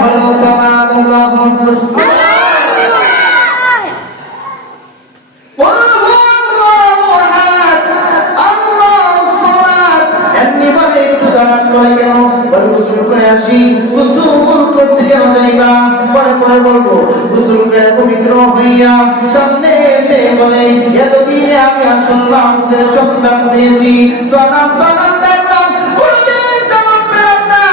বলো সুবহানাল্লাহু আকবার। গোসল করে আসি, গোসল করতে কেন যাইবা? পরে পরে বলবো গোসল করে পবিত্র হইয়া সামনে এসে বলে এতদিনে আমি আসল মাহমুদের সন্ধান পেয়েছি, সালাম সালাম দেখলাম, কোনদিন জবাব পেলাম না,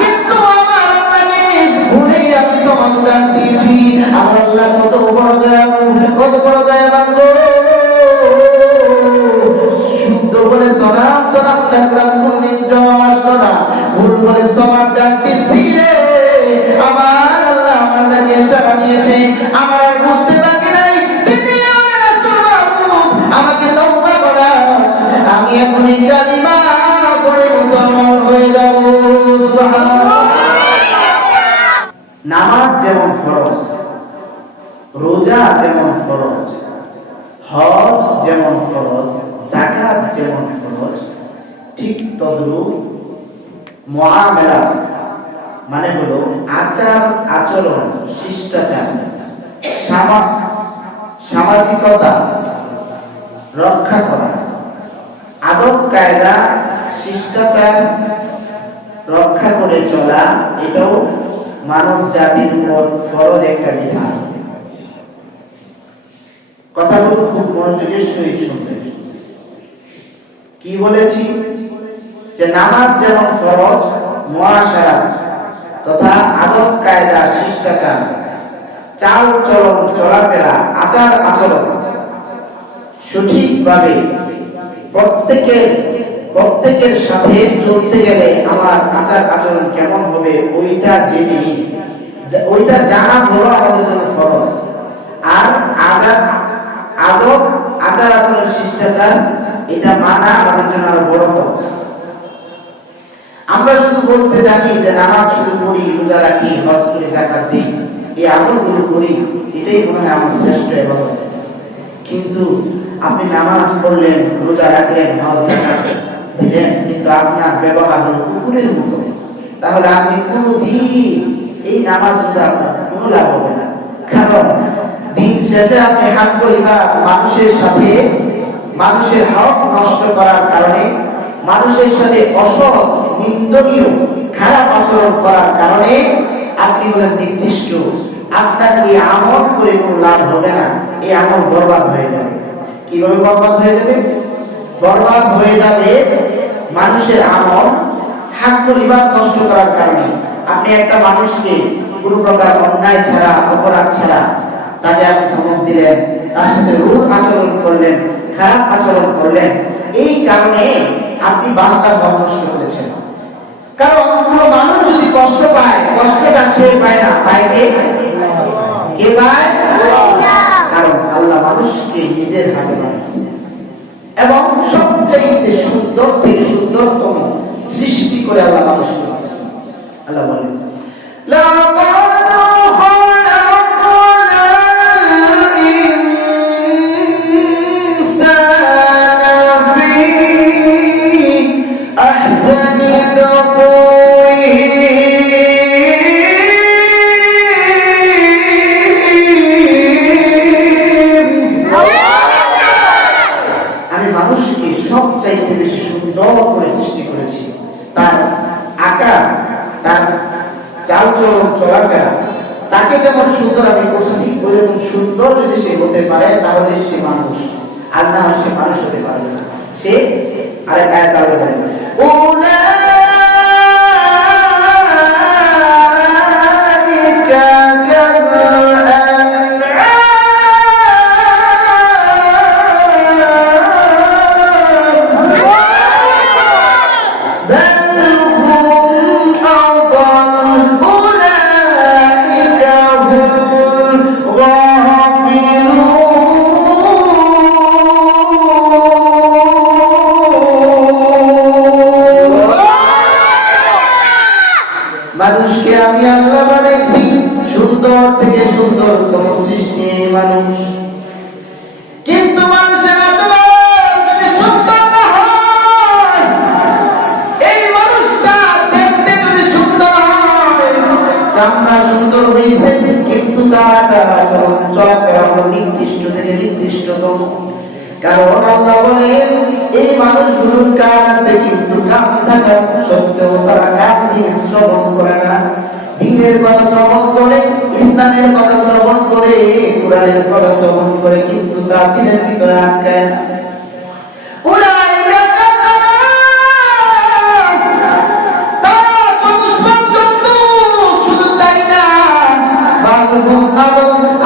কিন্তু আমার আল্লাহকে ভুলে আমি সমাধান দিয়েছি। আমার আল্লাহ কত বড় দয়ালু, কত বড় দয়াবান গো। শুদ্ধ বলে সালাম সালাম দেখলাম, কোনদিন জবাব আসতো না, ভুল বলে সবার ডাকতেছি রে। আমার আল্লাহ আমার ডাকে সাড়া দিয়েছে, আমার আর বুঝতে বাকি নাই, আমাকে তওবা করা, আমি এখনই কালিমা পড়ে মুসলমান হয়ে যাব। সুবহানাল্লাহ। নামাজ যেমন ফরজ, রোজা যেমন ফরজ, হজ যেমন ফরজ, যাকাত যেমন ফরজ, ঠিক তদ্রূপ মুআমালা মানে হলো আচার আচরণ, শিষ্টাচার, সামাজিকতা রক্ষা করা, আদব কায়দা শিষ্টাচার রক্ষা করে চলা, এটাও মানব জাতির উপর ফরজ একটা বিধান। কথাগুলো খুব মনোযোগের সহিত শুনবেন। কি বলেছি? যে নামাজ যেমন ফরজ, মুআশারাত তথা আদব কায়দা শিষ্টাচার, চাল চলন চলাফেরা, আচার আচরণ সঠিকভাবে প্রত্যেকের সাথে চলতে গেলে আমার আচার আচরণ কেমন হবে ওইটা জেনে, ওইটা জানা হলো আমাদের জন্য ফরজ। আর আদব আচার আচরণ শিষ্টাচার এটা মানা আমাদের জন্য আরো বড় ফরজ। আমরা শুধু বলতে জানি যে নামাজ শুরু করি, রোজা রাখি, হজ করি, যাকাত দিই, এই আমলগুলো করি, এটাই মনে হয় আমার শ্রেষ্ঠ ইবাদত। কিন্তু আপনি নামাজ পড়লেন, রোজা রাখলেন, হজ যাকাত দিলেন, কিন্তু আপনার ব্যবহার হলো কুকুরের মতো, তাহলে আপনি কোনদিন এই নামাজ রোজা আপনার কোনো লাভ হবে না। কারণ দিন শেষে আপনি হাত পরিবার মানুষের সাথে মানুষের হক নষ্ট করার কারণে, মানুষের সাথে অসৎ নিন্দনীয় খারাপ আচরণ করার কারণে আপনি হলেন নির্দিষ্ট। আপনার এই আমল করে কোনো লাভ হবে না, এই আমল বরবাদ হয়ে যাবে। কিভাবে বরবাদ হয়ে যাবে? বরবাদ হয়ে যাবে মানুষের আমল হক পরিবার নষ্ট করার কারণে। আপনি একটা মানুষকে কোনো প্রকার অন্যায় ছাড়া, অপরাধ ছাড়া তাকে আপনি ধমক দিলেন, তার সাথে রূঢ় আচরণ করলেন, খারাপ আচরণ করলেন, এই কারণে আপনি বান্দার হক নষ্ট করেছেন। কারণ কোন মানুষ যদি কষ্ট পায়, কষ্টটা সে পায় না, পায় কে? কে পায়? কারণ আল্লাহ মানুষকে নিজের হাতে বানিয়েছে এবং সবচেয়ে সুন্দর থেকে সুন্দরতম সৃষ্টি করে আল্লাহ মানুষকে বানিয়েছে। আল্লাহ বলেন সবচাইতে বেশি সুন্দর করে সৃষ্টি করেছি। তার আকার, তার চালচলন চলাফেরা, তাকে যেমন সুন্দর আমি করছি, ওইরকম সুন্দর যদি সে হতে পারে তাহলে সে মানুষ, আর না সে মানুষ হতে পারবে না। সে আরেক আয়াত আল্লাহ বলেন মানুষকে আমি আল্লাহ বানাইছি সুন্দর থেকে সুন্দরতম সৃষ্টি মানুষ। কিন্তু মানুষের আচরণ যদি সুন্দর না হয়, এই মানুষটা দেখতে যদি সুন্দর হয়, চামড়া সুন্দর হয়েছে, কিন্তু তার আচরণ চলাফেরা হলো নিকৃষ্ট থেকে নিকৃষ্টতম। কারণ আল্লাহ বলেন এই মানুষগুলোর কান আছে, কিন্তু কান থাকা সত্ত্বেও তারা কান দিয়ে শ্রবণ করে না। দ্বীনের কথা শ্রবণ করে, ইসলামের কথা শ্রবণ করে, কোরআনের কথা শ্রবণ করে, কিন্তু তা দিনের ভিতরে আটকায় না।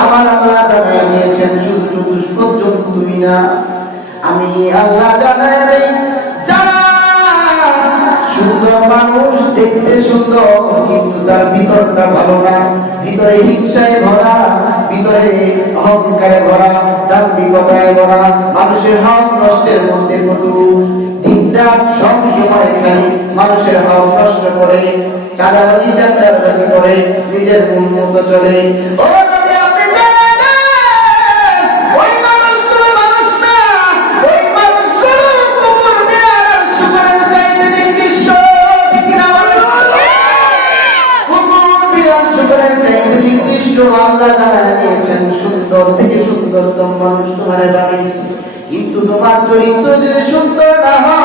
আমার আল্লাহ জানায় দিয়েছেন শুধু চতুষ্পদ জন্তুই না, আমি আল্লাহ জানায় দেই যারা সুন্দর মানুষ, দেখতে সুন্দর কিন্তু তার ভিতরটা ভালো না, ভিতরে হিংসায় ভরা, ভিতরে অহংকারে ভরা, দাম্ভিকতায় ভরা, মানুষের হক নষ্টের মধ্যে পটু, দিনরাত সব সময় খালি মানুষের হক নষ্ট করে, চাঁদাবাজি চাঁদাবাজি করে, নিজের মন মতো চলে। ও নবী, আপনি জানেন না ওই মানুষগুলো মানুষ না, ওই মানুষগুলো কুকুর বিড়াল আর শুকরের চাইতে নিকৃষ্ট। ঠিক না বলেন? কুকুর বিড়াল শুকরের চাইতে নিকৃষ্ট। আল্লাহ জানায় দিয়েছেন সুন্দর থেকে সুন্দরতম মানুষ তোমার বানিয়েছে, কিন্তু তোমার চরিত্র যদি সুন্দর না হয়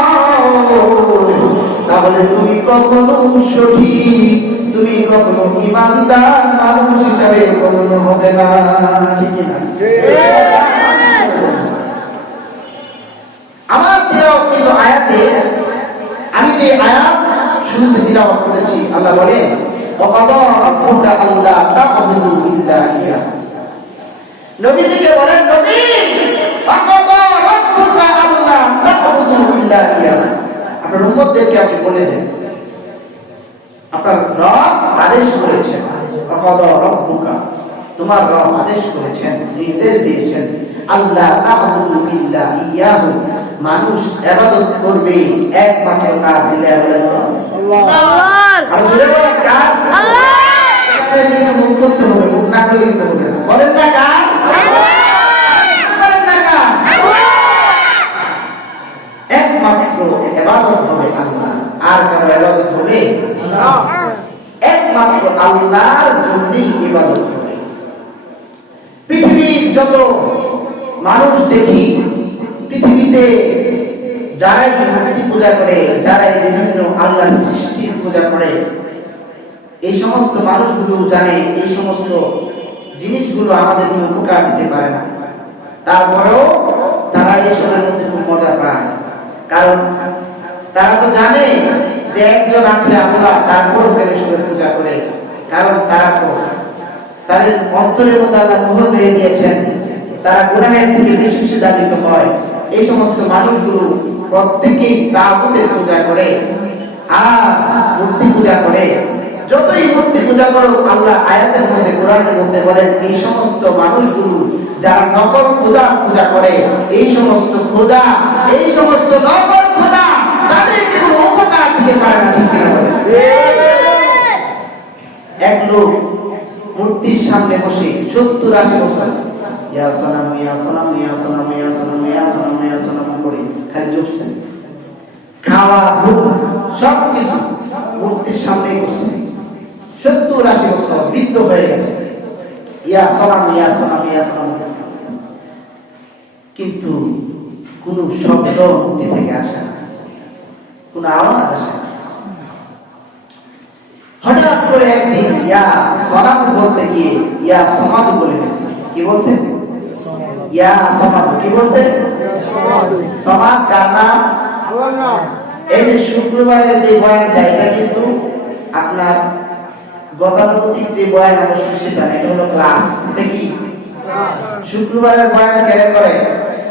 তাহলে তুমি কখনো সঠিক, তুমি কখনো ইমানদার মানুষ হিসাবে কখনো হবে না। ঠিক না? আমার তিলাওয়াতকৃত আয়াতে আমি যে আয়াত শুরুতে তিলাওয়াত করেছি, আল্লাহ বলেন ওয়াকাদা রাব্বুকা আল্লা তা'বুদু ইল্লা ইয়্যাহু। নবীজিকে বলেন নবী ওয়াকাদা রাব্বুকা আল্লা তা'বুদু ইল্লা ইয়্যাহু। আপনার উম্মতদেরকে আপনি বলে দেন আপনার রব আদেশ করেছেন, ওয়াকাদা রাব্বুকা তোমার রব আদেশ করেছেন, নির্দেশ দিয়েছেন আল্লাহ তা'বুদু ইল্লা ইয়্যাহু, মানুষ ইবাদত করবে একমাত্র কার। দিলে বলেন আল্লাহ। আর জোরে বলেন কার? আল্লাহ। সেটা মুখ করতে হবে, মুখ না করে দিতে হবে না। বলেন না কার? আল্লাহ। বলেন না কার? আল্লাহ। একমাত্র ইবাদত হবে আল্লাহ, আর কারো ইবাদত হবে না। একমাত্র আল্লাহর জন্যই ইবাদত হবে। পৃথিবীর যত মানুষ দেখি, পৃথিবীতে যারাই মূর্তি পূজা করে, যারাই বিভিন্ন আল্লাহর সৃষ্টির পূজা করে, এই সমস্ত মানুষগুলো জানে এই সমস্ত জিনিসগুলো আমাদেরকে উপকার দিতে পারে না, তারপরেও তারা এসবের মধ্যে খুব মজা পায়। কারণ তারা তো জানে যে একজন আছে আল্লাহ, তারপরেও এসবের পূজা করে। কারণ তারা তো তাদের অন্তরের মধ্যে আল্লাহ মোহর মেরে দিয়েছেন, তারা গুনাহের থেকে বেশি বেশি দাবিত হয়। এই সমস্ত মানুষগুলো প্রত্যেকেই তাগুতের পূজা করে আর মূর্তি পূজা করে। যতই মূর্তি পূজা করো, আল্লাহ আয়াতের মধ্যে কোরআনের মধ্যে বলেন এই সমস্ত মানুষগুলো যারা নকল খোদা পূজা করে, এই সমস্ত খোদা, এই সমস্ত নকল খোদা তাদেরকে কোনো উপকার দিতে পারে না। ঠিক কিনা বলেন? এক লোক মূর্তির সামনে বসে 70-80 বছর ইয়া সালাম ইয়া সালাম ইয়া সালাম ইয়া সালাম ইয়া সালাম ইয়া সালাম করে খালি জপছে, খাওয়া ঘুম সবকিছু মূর্তির সামনে করছে। 70-80 বছর বৃদ্ধ হয়ে গেছে, ইয়া সালাম ইয়া সালাম ইয়া সালাম, কিন্তু কোন শব্দ মূর্তি থেকে আসে না, কোন আওয়াজ আসে না। হঠাৎ করে একদিন ইয়া সালাম বলতে গিয়ে ইয়া সমাদ বলে গেছে। কি বলছেন? ইয়া সমাদ। কি বলছেন? সমাদ কার নাম? আল্লাহর নাম। এই যে শুক্রবারের যে বয়ান দেয়, এটা কিন্তু আপনার গতানুগতিক যে বয়ান আমরা শুনি সেটা, এটা হলো ক্লাস। এটা কি শুক্রবারের বয়ান কেন করে?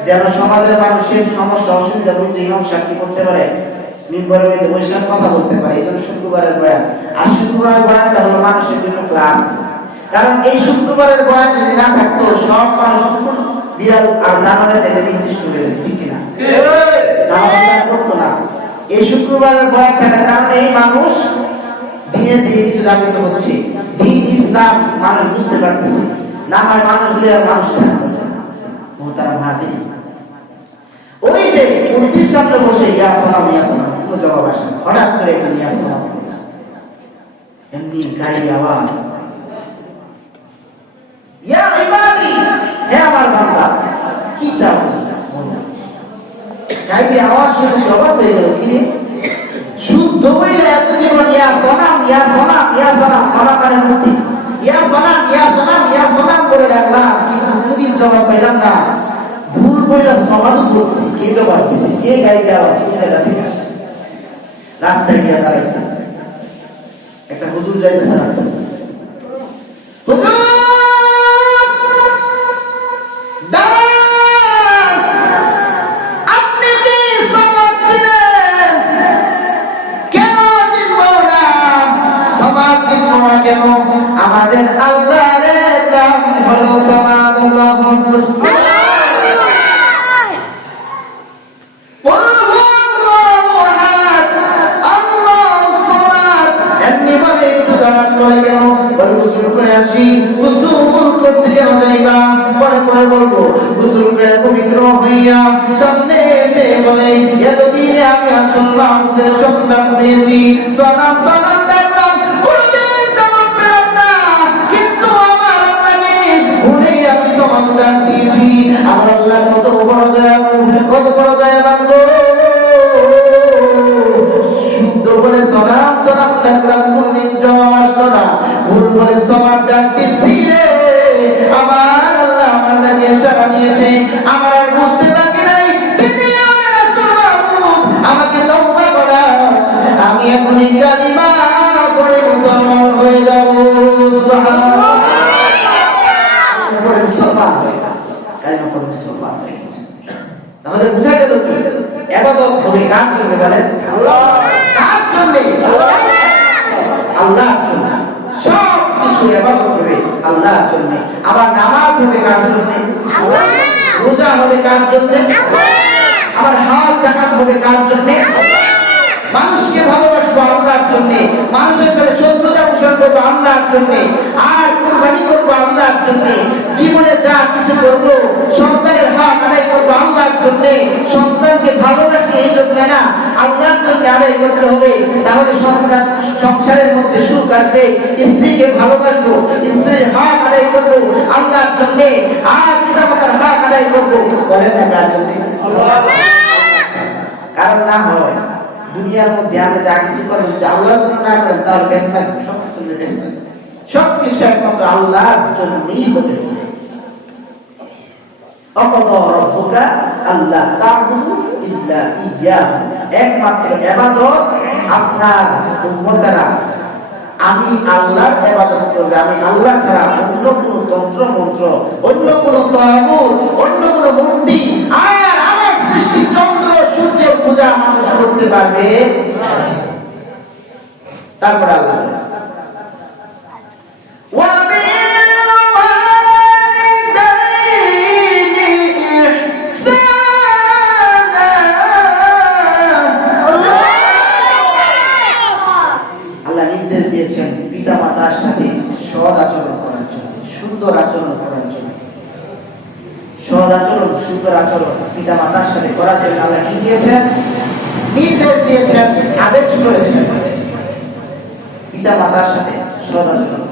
যেন সমাজের মানুষের সমস্যা অসুবিধা বুঝে ইমাম সাহেব কি করতে পারে, মিম্বরের মধ্যে বসে কথা বলতে পারে। এই জন্য শুক্রবারের বয়ান। আর শুক্রবারের বয়ানটা হলো মানুষের জন্য ক্লাস। কারণ এই শুক্রবারের বয়ান যদি না থাকতো, সব মানুষ বিড়াল আর জানোয়ারের চাইতে নির্দিষ্ট হয়ে যেত। ঠিক কিনা? করতো না। এই শুক্রবারের বয়ান থাকার কারণে এই মানুষ দিনের দিকে কিছু জাগৃত হচ্ছে, দিন ইসলাম মানুষ বুঝতে পারতেছে না। হয় মানুষগুলি আর মানুষ তারা ভাজে। ওই যে মূর্তির সামনে বসে ইয়া সালাম ইয়া সালাম, কোনো জবাব আসে না। হঠাৎ করে একদিন ইয়া সালাম, এমনি গাড়ির আওয়াজ, মাইকে আওয়াজ শুনে অবাক হয়ে গেল, কি শুদ্ধ বইলে এত জীবন ইয়া সোনাম ইয়া সোনাম ইয়া সোনাম, সোনাম মানে মূর্তি, ইয়া সোনাম ইয়া সোনাম ইয়া সোনাম করে ডাকলাম, কিন্তু দুদিন জবাব পাইলাম না। ভুল বইলা সমাধু বলছি, কে জবাব দিছে, কে গাইতে আওয়াজ কোন জায়গা থেকে আসছে? রাস্তায় গিয়ে দাঁড়াইছে, একটা হুজুর যাইতেছে রাস্তায়, হুজুর আমাদের আল্লাহর নাম হলো সমাদ। পবিত্র হইয়া সামনে এসে বলে, এতদিনে আমি আসল্লাহ সন্ধান পেয়েছি, সনাম সনাম দেখলাম, কোনদিন জবাব পেলাম না, কিন্তু আমার আল্লাহকে ভুলে আমি সমাধান দিয়েছি। আমার আল্লাহ কত বড় দয়ালু, কত বড় দয়াবান গো। শুদ্ধ বলে সনাম সনাম দেখলাম, কোনদিন জবাব আসলো না, ভুল বলে সমাজ ডাক দিছি রে। আমার আল্লাহ আমার ডাকে সাড়া দিয়েছে, আমার আর বুঝতে বাকি নাই, তিনি আমার রাসূল মাহবুব, আমাকে তওবা করাও, আমি এখনই কালিমা পড়ে মুসলমান হয়ে যাব। সুবহানাল্লাহ, পড়ে মুসলমান হয়ে যাব, কালিমা পড়ে মুসলমান হয়ে গেছে। তাহলে বুঝা গেল কি ইবাদত হবে কার জন্য বলেন? আল্লাহ। কার জন্য? আল্লাহর জন্য। সব কিছু ইবাদত হবে আল্লাহর জন্য। আবার নামাজ হবে কার জন্য? আল্লাহ। রোজা হবে কার জন্য? আল্লাহ। আবার হজ যাকাত হবে কার জন্য? আল্লাহ। মানুষকে ভালোবাসবো আল্লাহর জন্য, মানুষের সাথে শত্রুতা পোষণ করবো আল্লাহর জন্য, আর কুরবানি করবো আল্লাহর জন্য, জীবনে যা কিছু করবো সন্তানের হক আদায় করবো আল্লাহর জন্য, সন্তানকে ভালোবাসি এই জন্য না, আল্লাহর জন্য আদায় করতে হবে। তাহলে সন্তান সংসারের মধ্যে সুখ আসবে। স্ত্রীকে ভালোবাসবো, স্ত্রীর হক আদায় করবো আল্লাহর জন্য, আর পিতামাতার হক আদায় করবো বলেন না কার জন্য? কারণ না হয় দুনিয়ার মধ্যে আমরা যা কিছু করি যদি আল্লাহর জন্য না করেন তাহলে ব্যস্ত থাকবো, সবকিছু ব্যস্ত থাকবো, সবকিছু একমাত্র আল্লাহর জন্যই হতে হবে। অকবরব্বুকা আল্লাহ তা'বুদু ইল্লা ইয়্যাহু, একমাত্র ইবাদত আপনার উম্মতেরা আমি আল্লাহর ইবাদত করবে, আমি আল্লাহ ছাড়া অন্য কোন তন্ত্র মন্ত্র, অন্য কোন তাগুত, অন্য কোন মূর্তি আর আমার সৃষ্টি চন্দ্র সূর্যের পূজা মানুষ করতে পারবে না। তারপর আল্লাহ পিতামাতার সাথে সৎ আচরণ করার জন্য, সুন্দর আচরণ করার জন্য, সৎ আচরণ সুন্দর আচরণ পিতামাতার সাথে করার জন্য আল্লাহ কি দিয়েছেন? নির্দেশ দিয়েছেন, আদেশ করেছেন পিতামাতার সাথে সৎ আচরণ।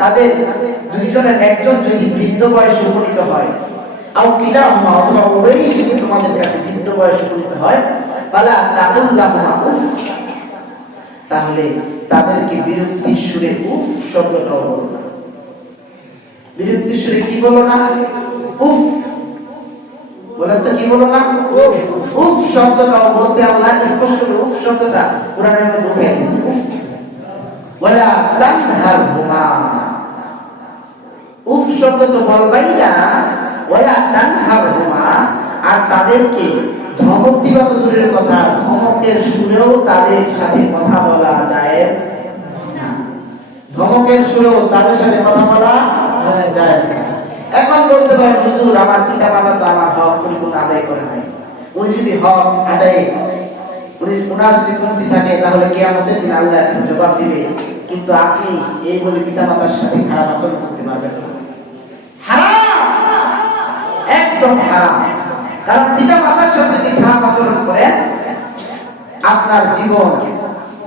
তাদের দুইজনের একজন যদি বৃদ্ধ বয়সে উপনীত হয়, অথবা উভয়ই যদি তোমাদের কাছে বৃদ্ধ বয়সে উপনীত হয়, তাহলে তাদেরকে বিরক্তির সুরে উফ শব্দটাও বলো না। বিরক্তির সুরে কি বলো না? উফ বলেন তো, কি বলো না? উফ। উফ শব্দটাও বলতে আল্লাহ স্পষ্ট করে উফ শব্দটা কোরআনের মধ্যে উঠে দিয়েছে। উফ ওয়ালা তানহারহুমা, উফ শব্দ তো বলবাই না, ওয়া তানহারহুমা, আর তাদেরকে ধমক দিবা তো দূরের কথা, ধমকের সুরেও তাদের সাথে কথা বলা জায়েজ না। ধমকের সুরেও তাদের সাথে কথা বলা জায়েজ না। এখন বলতে পারেন হুজুর আমার পিতা মাতা তো আমার হক পরিপূর্ণ আদায় করে নাই। উনি যদি হক আদায় উনার যদি কমতি থাকে তাহলে কিয়ামতের দিন আল্লাহর কাছে জবাব দিবে, কিন্তু আপনি এই বলে পিতা মাতার সাথে খারাপ আচরণ করতে পারবেন না। হারাম, একদম হারাম। কারণ পিতা মাতার সাথে যদি খারাপ আচরণ করেন আপনার জীবন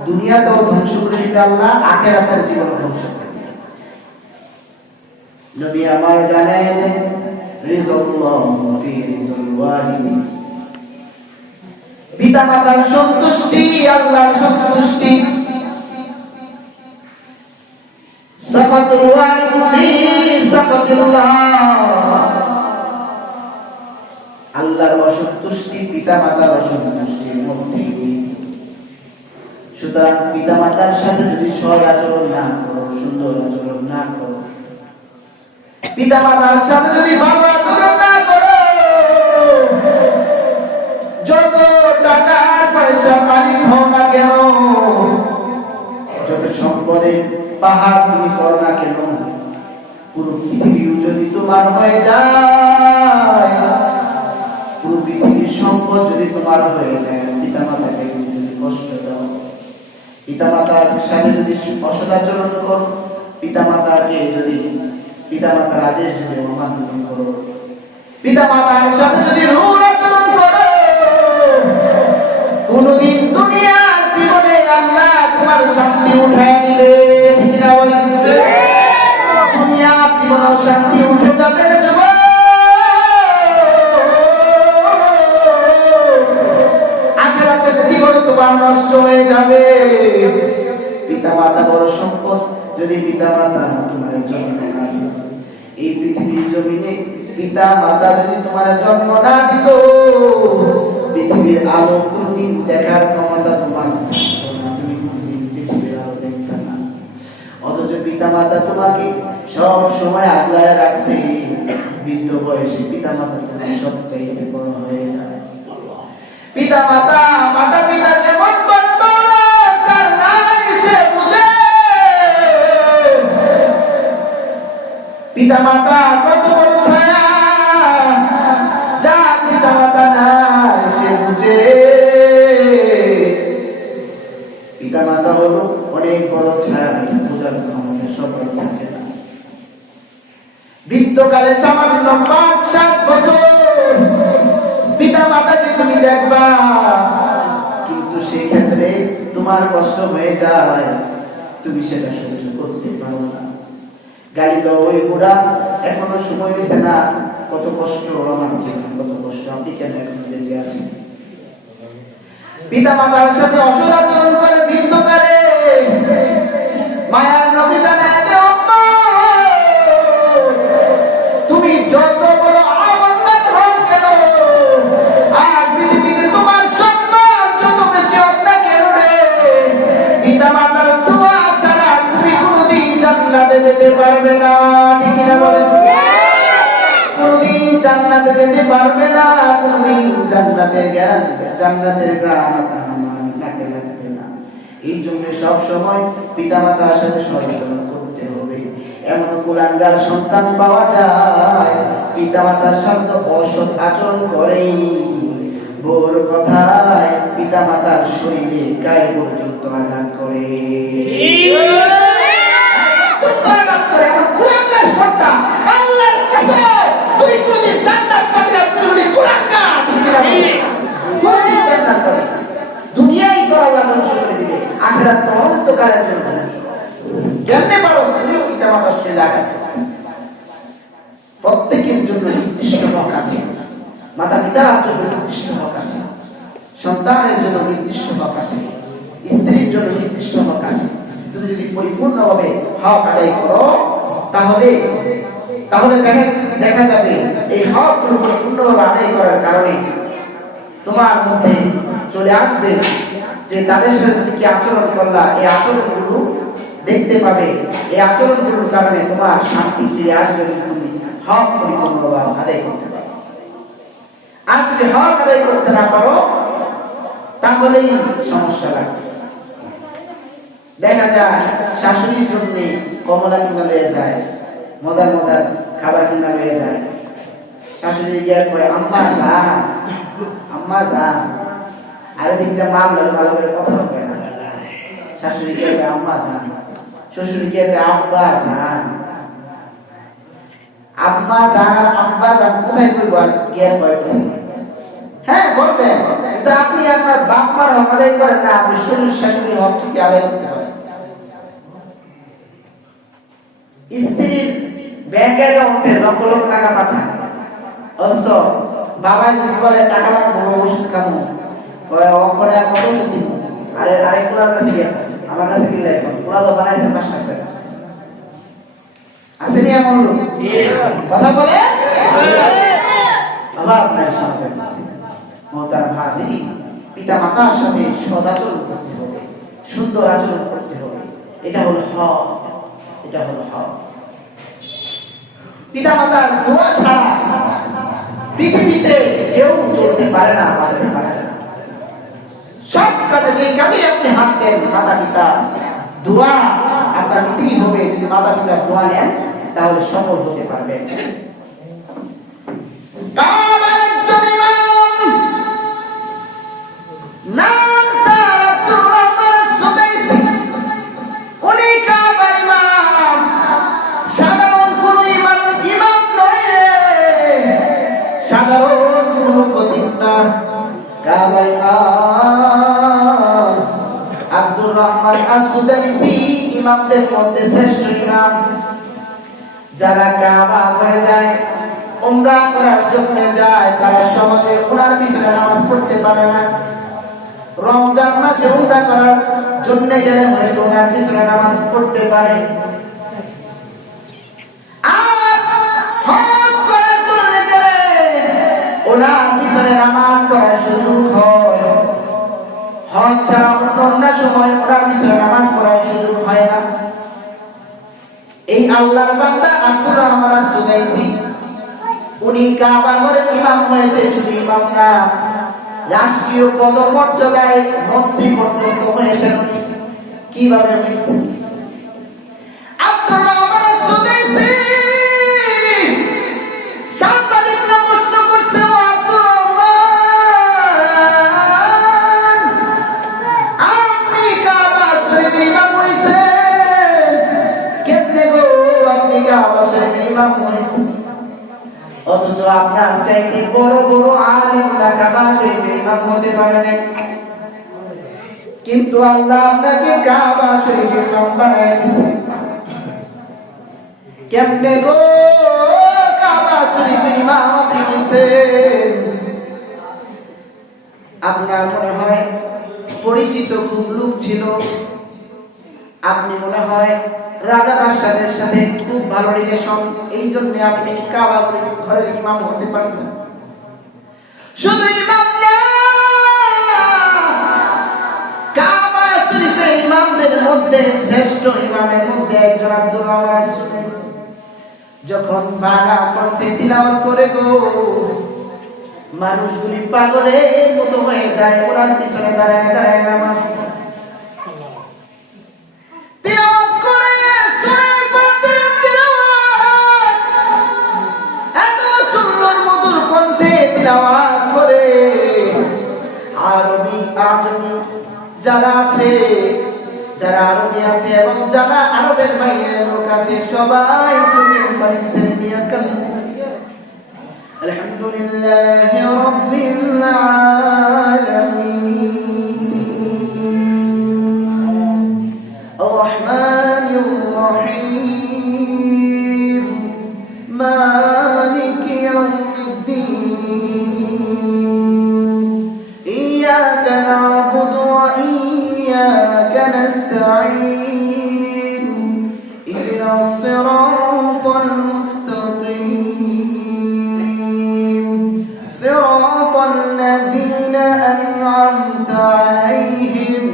দুনিয়াতেও ধ্বংস করে দিবে আল্লাহ, আখিরাতের জীবন ধ্বংস করে দিবে। নবী আমার জানেন রিযাল্লাহু ফি রিযাল ওয়ালিদিন, পিতা মাতার সন্তুষ্টি আল্লাহর সন্তুষ্টি, সাফাতুল ওয়ালিদ ফি সাফাতিল্লাহ, আল্লাহর অসন্তুষ্টি পিতা মাতার অসন্তুষ্টির মধ্যে। সুতরাং পিতা মাতার সাথে যদি সৎ আচরণ না করো, সুন্দর আচরণ না করো, পিতা মাতার সাথে যদি ভালো আচরণ না করো, যত টাকার পয়সা মালিক হও না কেন, যত সম্পদের পাহাড় তুমি করো না কেন, পুরো পৃথিবীও যদি তোমার হয়ে যায়, পুরো পৃথিবীর সম্পদ যদি তোমার হয়ে যায়, পিতা মাতাকে যদি কষ্ট দাও, পিতা মাতার সাথে যদি অসদাচরণ করো, পিতা মাতাকে যদি পিতা মাতার আদেশ যদি অমান্য করো, পিতা মাতার সাথে যদি রূঢ় আচরণ করো, কোনদিন দুনিয়ার জীবনে আল্লাহ তোমার শান্তি উঠায় নিবে, ঠিক না বলেন? দুনিয়ার জীবনে শান্তি উঠে যাবে, আখিরাতের জীবন তোমার নষ্ট হয়ে যাবে। পিতা মাতা বড় সম্পদ, যদি পিতা মাতা তোমার জন্ম না দিত, এই পৃথিবীর জমিনে পিতা মাতা যদি তোমার জন্ম না দিত, পৃথিবীর আলো কোনদিন দেখার ক্ষমতা তোমার, তুমি কোনদিন পৃথিবীর আলো দেখতে না। অথচ পিতা মাতা তোমাকে সব সময় আগলায় রাখছে, বৃদ্ধ বয়সে পিতা মাতা তোমার সব চাইতে বড় হয়ে যায়। পিতা মাতা মাতা পিতা কেমন করত তার নাই সে বুঝে, পিতা মাতা কত বড় ছায়া যা পিতা মাতা নাই সে বুঝে। পিতা মাতা হলো অনেক বড় ছায়া, বোঝার ক্ষমতা সবার থাকে না। বৃদ্ধকালে সামান্য 5-7 বছর পিতা মাতাকে তুমি দেখবা, কিন্তু সেই ক্ষেত্রে তোমার কষ্ট হয়ে যায়, তুমি সেটা সহ্য করতে পারো না। গাড়ি দাও ওই বুড়া, এখনো সময় হয়েছে না, কত কষ্ট আমার জীবন, কত কষ্ট, আপনি কেন এখন বেঁচে আছেন? পিতা মাতার সাথে অসৎ আচরণ করে বৃদ্ধকালে মায়ার নবী জানায় যে তুমি যত বড় আমলদার হও কেন, আর পৃথিবীতে তোমার সম্মান যত বেশি হোক না কেন রে, পিতা মাতার দোয়া ছাড়া তুমি কোনদিন জান্নাতে যেতে পারবে না, ঠিক না বলেন? কোনদিন জান্নাতে যেতে পারবে না, কোনদিন জান্নাতের গ্রাম নাকে লাগবে না। এই জন্য সব সময় পিতা মাতার সাথে সচেতন করতে হবে। এমন কুলাঙ্গার সন্তান পাওয়া যায় পিতা মাতার সাথে অসৎ আচরণ করে, বড় কথায় পিতা মাতার শরীরে গায়ে পর্যন্ত আঘাত করে। দুনিয়াই করা ধ্বংস করে দিবে, আখিরাত তো অনন্তকালের জন্য। কেমনে পারো পিতা মাতার শরীরে আঘাত? প্রত্যেকের জন্য নির্দিষ্ট হক আছে, মাতা পিতার জন্য নির্দিষ্ট হক আছে, সন্তানের জন্য নির্দিষ্ট হক আছে, স্ত্রীর জন্য নির্দিষ্ট হক আছে। তুমি যদি পরিপূর্ণভাবে হক আদায় করো তাহলে দেখা যাবে এই হক পরিপূর্ণভাবে আদায় করার কারণে তোমার মধ্যে চলে আসবে যে তাদের সাথে তুমি কি আচরণ করলা, এই আচরণগুলো দেখতে পাবে। এই আচরণগুলোর কারণে তোমার শান্তি ফিরে আসবে যদি তুমি হক পরিপূর্ণভাবে আদায় করতে পারো। আর যদি হক আদায় করতে না পারো তাহলেই সমস্যা লাগবে। দেখা যায় শাশুড়ির জন্য কমলা কিনা লয়ে যায়, মজার মজার খাবার কিনা লয়ে যায়। শাশুড়ি গিয়ে কয় আম্মা যান, আম্মা যান। আরে দিকটা মা ভালো করে কথা হবে না। শাশুড়ি গিয়ে কয় আম্মা যান, শ্বশুরি গিয়ে কয় আব্বা যান। আম্মা যান আর আব্বা যান কোথায় করবো আর গিয়ে কয়? হ্যাঁ বলবেন, কিন্তু আপনি আপনার বাপ মার হক আদায় করেন না, আপনি শ্বশুর শাশুড়ি হক থেকে আদায় করতে পারেন। স্ত্রীর ব্যাংক অ্যাকাউন্টে লক্ষ লক্ষ টাকা পাঠান, অথচ বাবা যদি বলে টাকা লাগবে ওষুধ খাবো, ওখানে কত ওষুধ দিব, আরেকগুলোর কাছে গিয়ে আমার কাছে কিনলে এখন ওরা তো বানাইছে 5টা 6টা আসেনি এমন কথা বলে বাবা আপনার সাথে মহতারাম হাজিরিন, পিতা মাতার সাথে সদাচরণ করতে হবে, সুন্দর আচরণ করতে হবে। এটা হলো হক, এটা হলো হক। পিতা মাতার দোয়া ছাড়া পৃথিবীতে কেউ চলতে পারে না, বাঁচতে পারে না। সব কাজে যে কাজে আপনি হাত দেন মাতা পিতা দোয়া আপনার নিতেই হবে। যদি মাতা পিতার দোয়া নেন তাহলে সফল হতে পারবেন। আব্দুর রহমান আস-সুদাইসি ইমামদের মধ্যে শ্রেষ্ঠ ইমাম। যারা কাবা ঘরে যায়, উমরা করার জন্য যায়, তারা সহজে ওনার পিছনে নামাজ পড়তে পারে না। রমজান মাসে উমরা করার জন্য গেলে হয়তো ওনার পিছনে নামাজ পড়তে পারে। আর হজ করার জন্য গেলে ওনার পিছনে নামাজ পড়ার সুযোগ হয়। হজ ছাড়া অন্য সময় ওনার পিছনে নামাজ পড়ার সুযোগ হয় না। এই আল্লাহর বান্দা আব্দুর রহমান আস-সুদাইসি উনি কাবা ঘরের ইমাম হয়েছে। শুধু ইমাম না, রাষ্ট্রীয় পদমর্যাদায় মন্ত্রী পর্যন্ত হয়েছেন উনি। কিভাবে হয়েছে? আব্দুর রহমান আস-সুদাইসি সাংবাদিকরা প্রশ্ন করছে, ও আব্দুর রহমান, আপনি কাবা শরীফের ইমাম হয়েছেন কেমনে গো? আপনি কাবা শরীফের ইমাম হয়েছেন, অথচ আপনার চাইতে বড় বড় আলেমরা কাবা শরীফের ইমাম হতে পারেন, কিন্তু আল্লাহ আপনাকে কাবা শরীফের ইমাম বানায় দিয়েছে। কেমনে গো কাবা শরীফের ইমামতি করেছেন? আপনার মনে হয় পরিচিত খুব লোক ছিল, আপনি মনে হয় রাজা বাদশাদের সাথে খুব ভালো রিলেশন, এই জন্য আপনি কাবা ঘরের ইমাম হতে পারছেন। শুধু ইমাম না, কাবা শরীফের ইমামদের মধ্যে শ্রেষ্ঠ ইমামের মধ্যে একজন আব্দুর রহমান আস-সুদাইসি। যখন বাংলা কণ্ঠে তিলাওয়াত করে গো, মানুষগুলি পাগলের মতো হয়ে যায় ওনার পিছনে দাঁড়ায় দাঁড়ায় নামাজ পড়ে। যারা আছে, যারা আরবি আছে এবং যারা আরবের বাইরের লোক আছে, সবাই চোখের পানি ছেড়ে দিয়ে আলহামদুলিল্লাহি রাব্বিল আলামিন আর-রাহমানির রাহিম মালিকি ইয়াউমিদ্দিন ইয়্যাকা না'বুদু ওয়া ইয়্যাকা নাস্তাঈন ইহদিনাস সিরাতাল মুস্তাকিম সিরাতাল লাযীনা আন'আমতা আলাইহিম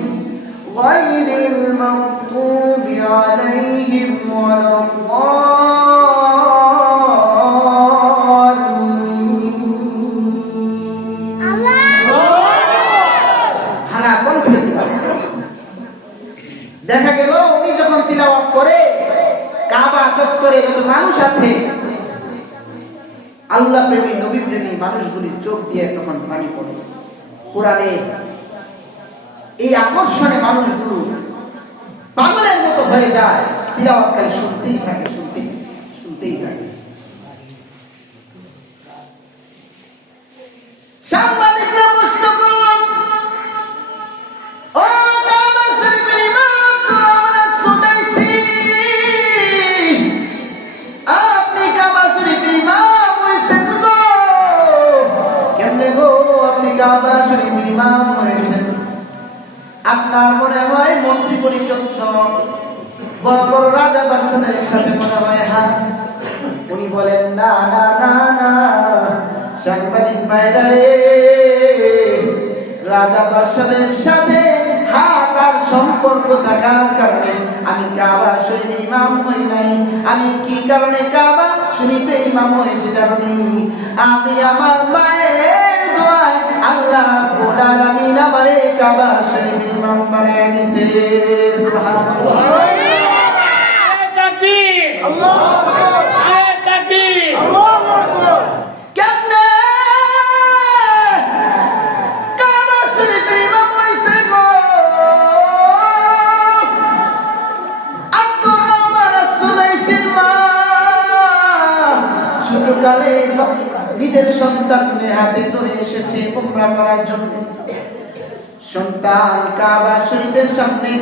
গায়রিল মাগদূবি যত মানুষ আছে, আল্লাহ প্রেমী নবী প্রেমী মানুষগুলির চোখ দিয়ে তখন পানি পড়ে। কোরআনে এই আকর্ষণে মানুষগুলো পাগলের মতো হয়ে যায়, তিলাওয়াতকারী শুনতেই থাকে, শুনতেই থাকে। সাংবাদিকরা প্রশ্ন করল, ও কাবা শরীফের ইমাম আব্দুর রহমান আস-সুদাইসি, আপনি কাবা শরীফের ইমাম হয়েছেন গো? কেমনে গো আপনি কাবা শরীফের ইমাম হয়েছেন? আপনার মনে হয় মন্ত্রী পরিষদ সব বড় বড় রাজা বাদশাদের সাথে মনে হয় হাত? উনি বলেন, না না না না সাংবাদিক ভাইরা রে, রাজা বাদশাদের সাথে হাত আর সম্পর্ক থাকার কারণে আমি কাবা শরীফের ইমাম হই নাই। আমি কি কারণে কাবা শরীফের ইমাম হয়েছি জানি? আমি আমার মায়ের দোয়ায় আল্লাহ রাব্বুল আলামিন আমারে কাবা শরীফের ইমাম বানায় দিয়েছে। সুবহানাল্লাহ, তাকবীর, আল্লাহু আকবার, তাকবীর, আল্লাহু আকবার। কেমনে কাবা শরীফের ইমাম হইছে গো আব্দুর রহমান আস-সুদাইসির মা? ছোটকালে নিজের সন্তানের হাতে ধরে এসেছে উমরা করার জন্য। সন্তান কাবা শরীফের সামনে,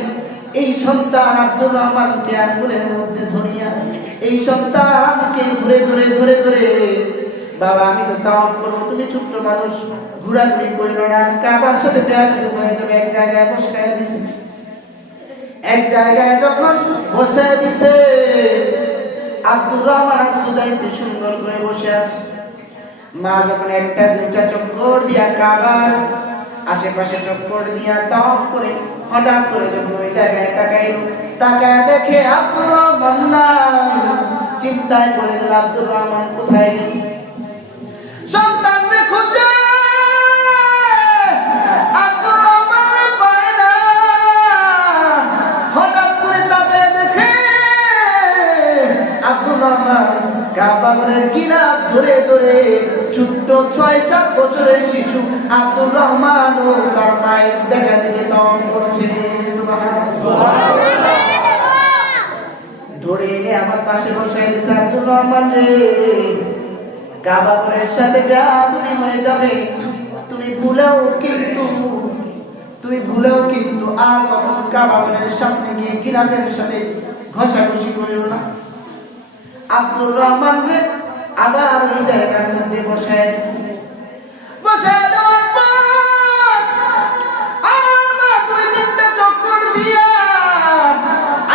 এই সন্তান আব্দুর রহমানকে আঙ্গুলের মধ্যে ধরিয়া, এই সন্তানকে ধরে ধরে ধরে ধরে, বাবা আমি তো তাওয়াফ করবো, তুমি ছোট্ট মানুষ, ঘোরাঘুরি করিল না, কাবার সাথে বেয়াদবি হয়ে যাবে। এক জায়গায় বসায় দিছে। এক জায়গায় যখন বসায় দিছে, আব্দুর রহমান আস-সুদাইসি সুন্দর করে বসে আছে। মা যখন একটা দুইটা চক্কর দিয়া কাবার আশেপাশে চক্কর দিয়া তাওয়াফ করে, হঠাৎ করে যখন ওই জায়গায় তাকায় দেখে আব্দুর রহমান নাই। চিন্তায় পড়ে গেল, আব্দুর রহমান কোথায় গেল? সন্তানকে খুঁজে আব্দুর রহমানকে পায় না। হঠাৎ করে তাকায় দেখে আব্দুর রহমান কাবা ঘরের গিলাফ ধরে ধরে ছোট্ট 6-7 বছরের শিশু আব্দুর রহমান ও তার মায়ের দেখা দেখে তাওয়াফ করছে। ধরে এনে আমার পাশে বসাই দিয়েছে। আব্দুর রহমান রে, কাবা ঘরের সাথে বেয়াদবি হয়ে যাবে, তুমি ভুলেও কিন্তু আর তখন কাবা ঘরের সামনে গিয়ে গিলাফের সাথে ঘষাঘষি করিও না। আব্দুর রহমান রে আবার ওই জায়গার মধ্যে বসায় দিয়েছে। বসায় দেওয়ার পর আমার মা 2-3টা চক্কর দিয়া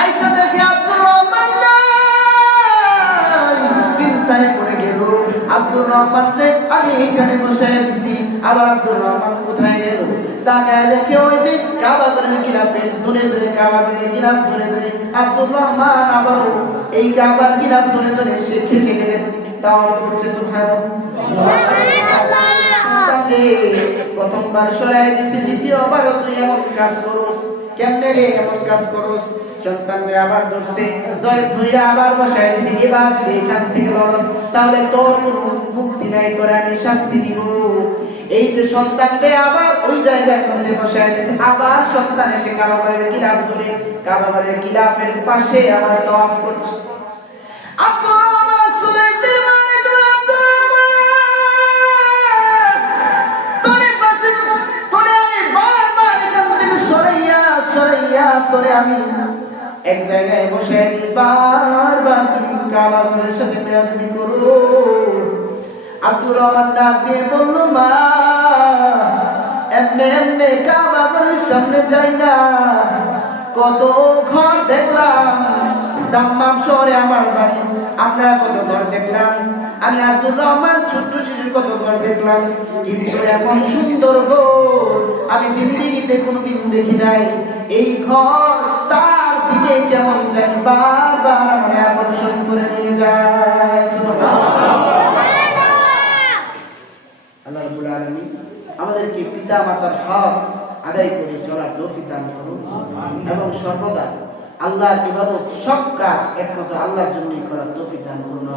আইসা দেখে আব্দুর রহমান নাই। চিন্তায় পড়ে গেল, আব্দুর রহমান রে আমি এখানে বসায় দিছি, আবার আব্দুর রহমান কোথায় গেল? তাকায় দেখে ওই যে কাবা ঘরের গিলাফের ধরে ধরে, কাবা ঘরের গিলাফ ধরে ধরে আব্দুর রহমান আবারও এই কাবার গিলাফ ধরে ধরে সে খেসে খেসে তাওয়াফ করছে। সুবহানাল্লাহ, প্রথমবার সরাই দিছি, দ্বিতীয়বার তুই এমন কাজ করস কেমনে রে? এমন কাজ করস? সন্তানকে আবার ধরছে, ধইরা আবার বসায় দিছি। এবার যদি এখান থেকে লড়স তাহলে তোর কোনো মুক্তি নাই, তোর আমি শাস্তি দিব। এই যে সন্তানকে আবার ওই জায়গায় মধ্যে বসায় দিছে, আবার সন্তান এসে কাবা ঘরের গিলাফ ধরে কাবা ঘরের গিলাফের পাশে আবার তাওয়াফ করছে। আব্দুর রহমান আস-সুদাইসির মানে তো আব্দুর রহমান, তোরে আমি বারবার এখান থেকে সরাইয়া তোরে আমি এক জায়গায় বসায় দিই, বারবার তুমি কাবা ঘরের সাথে বেয়াদবি করো। আব্দুর রহমান ডাক দিয়ে বলল, মা এমনে এমনে কাবা ঘরের সামনে যাই না, কত ঘর দেখলাম, দাম্মাম শহরে আমার বাড়ি, আমরা কত ঘর দেখলাম, আমি আব্দুর রহমান ছোট্ট শিশু কত ঘর দেখলাম, কিন্তু এমন সুন্দর ঘর আমি জিন্দেগিতে কোনোদিন দেখি নাই। এই ঘর তার দিকে কেমন জানি বারবার আমাকে আকর্ষণ করে নিয়ে যায়। আল্লাহ রাব্বুল আলামিন আমাদেরকে পিতা মাতার হক আদায় করে চলার তৌফিক দান করুন এবং সর্বদা আল্লাহর ইবাদত সব কাজ একমাত্র আল্লাহর জন্যই করার তৌফিক দান করুন।